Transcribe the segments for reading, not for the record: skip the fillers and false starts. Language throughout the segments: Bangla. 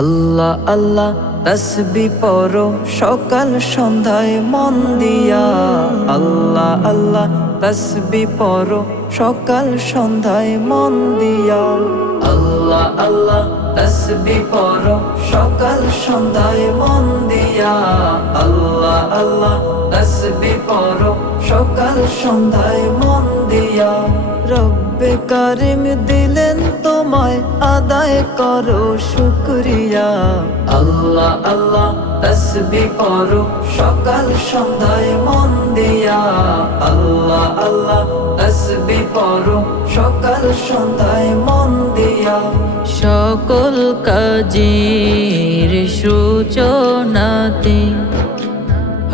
আল্লাহ আল্লাহ তাসবিহ পড়ো সকাল সন্ধ্যায় মন দিয়া। আল্লাহ আল্লাহ তাসবিহ পড়ো সকাল সন্ধ্যায় মন দিয়া। আল্লাহ আল্লাহ তাসবিহ পড়ো সকাল সন্ধ্যায় মন দিয়া। আল্লাহ আল্লাহ তাসবিহ পড়ো সকাল সন্ধ্যায় মন দিয়া। রব্বে কারিম দিলেন তোমায় আদায় করো শুকরিয়া। আল্লাহ আল্লাহ তাসবিহ পড়ো সকাল সন্ধ্যায় মন দিয়া। আল্লাহ আল্লাহ তাসবিহ পড়ো সকাল সন্ধ্যায় মন দিয়া। সকল কাজের সূচনাতে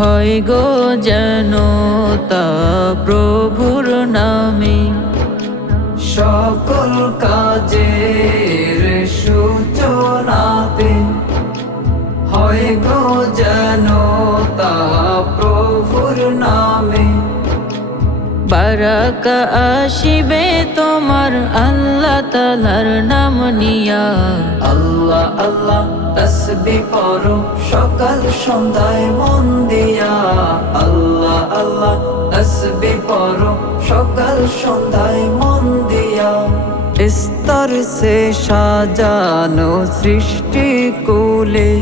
হয় গো যেন তা প্রভুর নামে। সকল কাজের সূচনাতে হয় গো যেন তা প্রভুর নামে। বারাকা আসিবে তোমার আল্লাহ তাআলার নাম নিয়া। আল্লাহ আল্লাহ তাসবিহ পড়ো সকাল সন্ধ্যায় মন দিয়া। আল্লাহ আল্লাহ তাসবিহ পড়ো সকাল সন্ধ্যায় মন দিয়া। স্তর সে সাজানো সৃষ্টি কুলে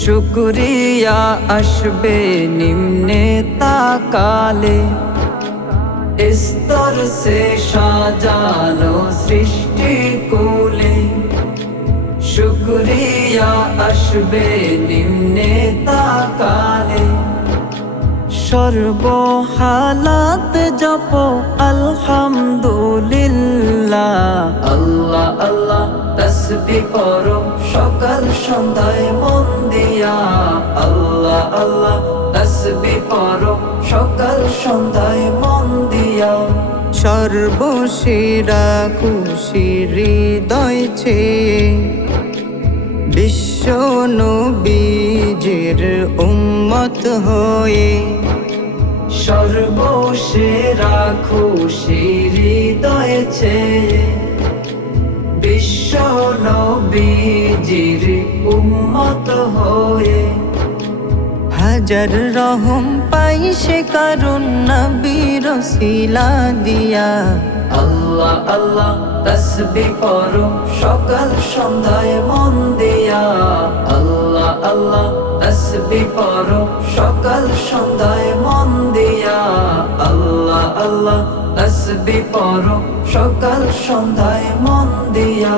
শুকরিয়া আসবে নিম্নে তাকালে। স্তর সে সাজানো সৃষ্টি কুলে শুকরিয়া আসবে নিম্নে তাকালে। সর্বহালাত জপ আলহামদুলিল্লাহ। আল্লাহ আল্লাহ তাসবিহ পড়ো সকাল সন্ধ্যায় মন দিয়া। আল্লাহ আল্লাহ তাসবিহ পড়ো সকাল সন্ধ্যায় মন দিয়া। সর্বসেরা খুশি হৃদয় ছে বিশ্ব নবীজির উম্মত হয়ে। সর্বসেরা খুশি হৃদয় ছে বিশ্ব নবীজির উম্মত হয়ে। হাজার রহম পাই সে কারণ নবীর ওসিলা দিয়া। আল্লাহ আল্লাহ তাসবিহ পড়ো সকাল সন্ধ্যায় মন দিয়া। আল্লাহ আল্লাহ তাসবিহ পড়ো সকাল সন্ধ্যায় মন দিয়া। আল্লাহ আল্লাহ তাসবিহ পড়ো সকাল সন্ধ্যায় মন দিয়া।